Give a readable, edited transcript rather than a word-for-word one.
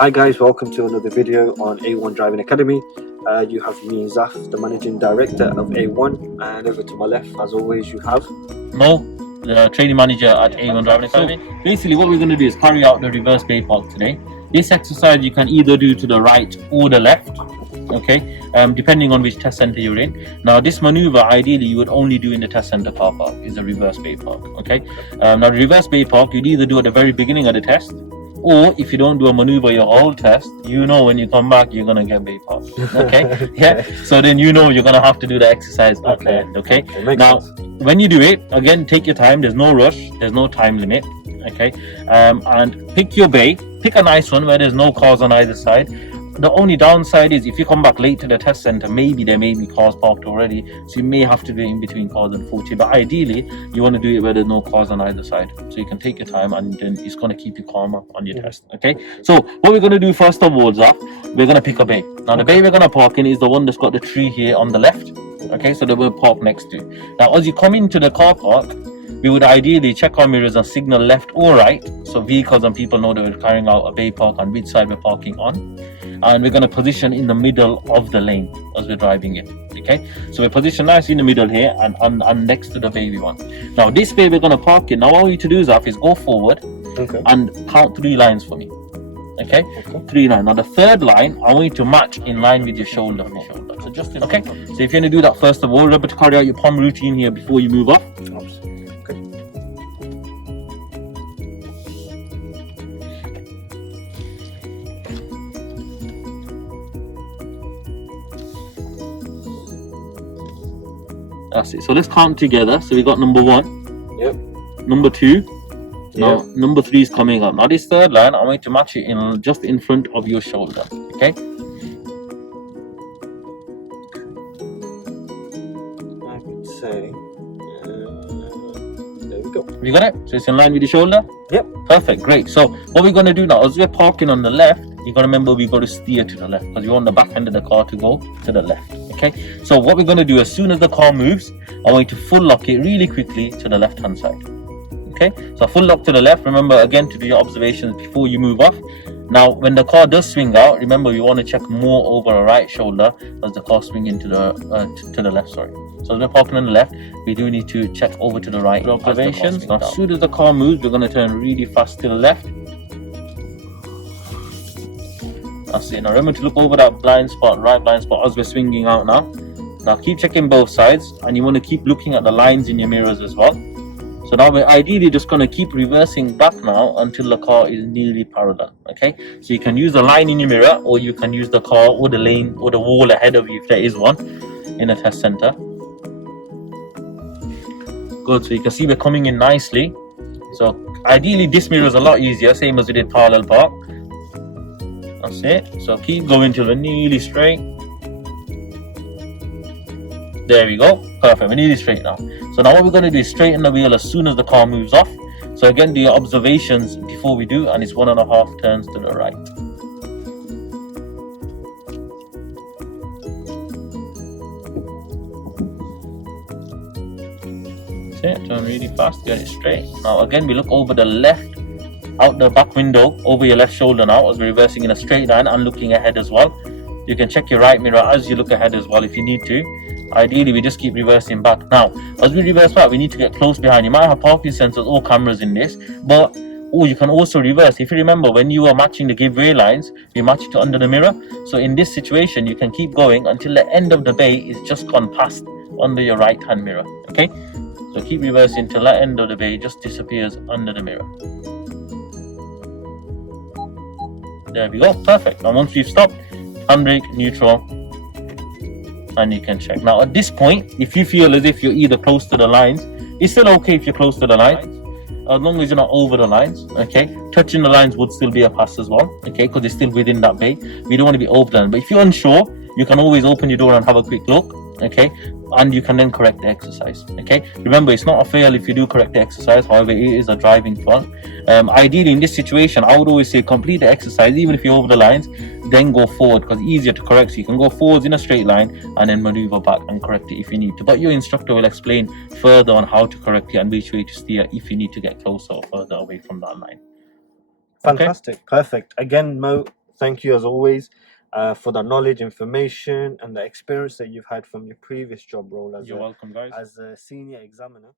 Hi guys, welcome to another video on A1 Driving Academy. You have me, Zaf, the Managing Director of A1, and over to my left, as always, you have Mo, the training manager at A1 Driving Academy. So basically what we're going to do is carry out the reverse bay park today. This exercise you can either do to the right or the left, okay, depending on which test center you're in. Now this maneuver ideally you would only do in the test center car park, is a reverse bay park, okay. Now the reverse bay park you'd either do at the very beginning of the test, or if you don't do a maneuver your whole test, you know when you come back you're gonna get bay park, okay. Yeah, so then you know you're gonna have to do the exercise at the end, okay. Now when you do it, again, take your time. There's no rush, there's no time limit, okay. And pick your bay, pick a nice one where there's no cars on either side. The only downside is if you come back late to the test center, maybe there may be cars parked already, so you may have to do it in between cars, unfortunately. But ideally you want to do it where there's no cars on either side, so you can take your time and then it's going to keep you calmer on your test, okay. So what we're going to do first of all, Zaf, we're going to pick a bay. Now the bay we're going to park in is the one that's got the tree here on the left, okay, so that we'll park next to. Now as you come into the car park, we would ideally check our mirrors and signal left or right, so vehicles and people know that we're carrying out a bay park and which side we're parking on. And we're going to position in the middle of the lane as we're driving it, okay. So we're positioned nicely in the middle here and next to the baby one. Now this bay we're going to park in. Now all you need to do is go forward, okay, and count 3 lines for me, okay. 3 lines. Now the third line I want you to match in line with your shoulder. So just okay. So if you're going to do that, first of all, remember to carry out your palm routine here before you move off. That's it. So let's count together. So we got number 1. Yep. Number 2. Now number 3 is coming up. Now this third line, I'm going to match it in just in front of your shoulder. Okay. I would say. There we go. You got it? So it's in line with the shoulder? Yep. Perfect. Great. So what we're going to do now, as we're parking on the left, you got to remember we've got to steer to the left because we want the back end of the car to go to the left. Okay, so what we're going to do, as soon as the car moves, I want you to full lock it really quickly to the left hand side. Okay, so full lock to the left. Remember again to do your observations before you move off. Now when the car does swing out, remember we want to check more over our right shoulder as the car swing into the to the left, sorry. So as we're parking on the left, we do need to check over to the right. Observations. Now as soon as the car moves, we're going to turn really fast to the left. That's it. Now remember to look over that blind spot, right blind spot, as we're swinging out now. Now keep checking both sides, and you want to keep looking at the lines in your mirrors as well. So now we're ideally just going to keep reversing back now until the car is nearly parallel, okay. So you can use the line in your mirror, or you can use the car or the lane or the wall ahead of you if there is one in a test center. Good. So you can see we're coming in nicely. So ideally this mirror is a lot easier, same as we did parallel park. That's it. So keep going till we're nearly straight. There we go. Perfect. We're nearly straight now. So now what we're going to do is straighten the wheel as soon as the car moves off. So again, do your observations before we do, and it's 1.5 turns to the right. That's it. Turn really fast. Get it straight. Now again, we look over the left, out the back window, over your left shoulder now as we're reversing in a straight line and looking ahead as well. You can check your right mirror as you look ahead as well if you need to. Ideally we just keep reversing back. Now as we reverse back, we need to get close behind. You might have parking sensors or cameras in this, but you can also reverse. If you remember when you are matching the giveaway lines, you match it to under the mirror. So in this situation you can keep going until the end of the bay is just gone past under your right hand mirror, okay. So keep reversing till the end of the bay just disappears under the mirror. There we go. Perfect. Now once we've stopped, handbrake, neutral, and you can check. Now at this point, if you feel as if you're either close to the lines, it's still okay if you're close to the lines, as long as you're not over the lines, okay. Touching the lines would still be a pass as well, okay, because it's still within that bay. We don't want to be over them. But if you're unsure, you can always open your door and have a quick look, okay, and you can then correct the exercise, okay. Remember, it's not a fail if you do correct the exercise, however it is a driving fault. Ideally in this situation I would always say complete the exercise even if you're over the lines, then go forward because it's easier to correct. So you can go forwards in a straight line and then maneuver back and correct it if you need to, but your instructor will explain further on how to correct it and which way to steer if you need to get closer or further away from that line. Fantastic. Okay. Perfect. Again, Mo, thank you as always for the knowledge, information, and the experience that you've had from your previous job role You're welcome, guys. as a senior examiner.